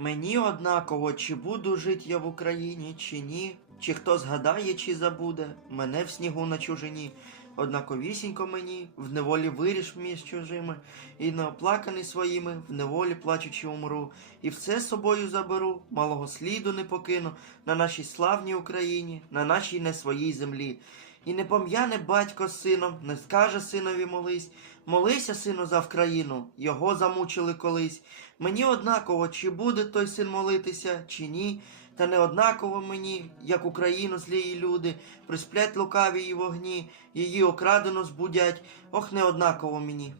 Мені однаково, чи буду жить я в Україні, чи ні, чи хто згадає, чи забуде мене в снігу на чужині. Однаковісінько мені, в неволі виріш між чужими, і неоплаканий своїми, в неволі плачучи умру, і все з собою заберу, малого сліду не покину на нашій славній Україні, на нашій не своїй землі. І не пом'яне батько з сином, не скаже синові молись, молися, сину, за Вкраїну, його замучили колись. Мені однаково, чи буде той син молитися, чи ні, та не однаково мені, як Україну злії люди, присплять лукаві її вогні, її окрадено збудять, ох, не однаково мені.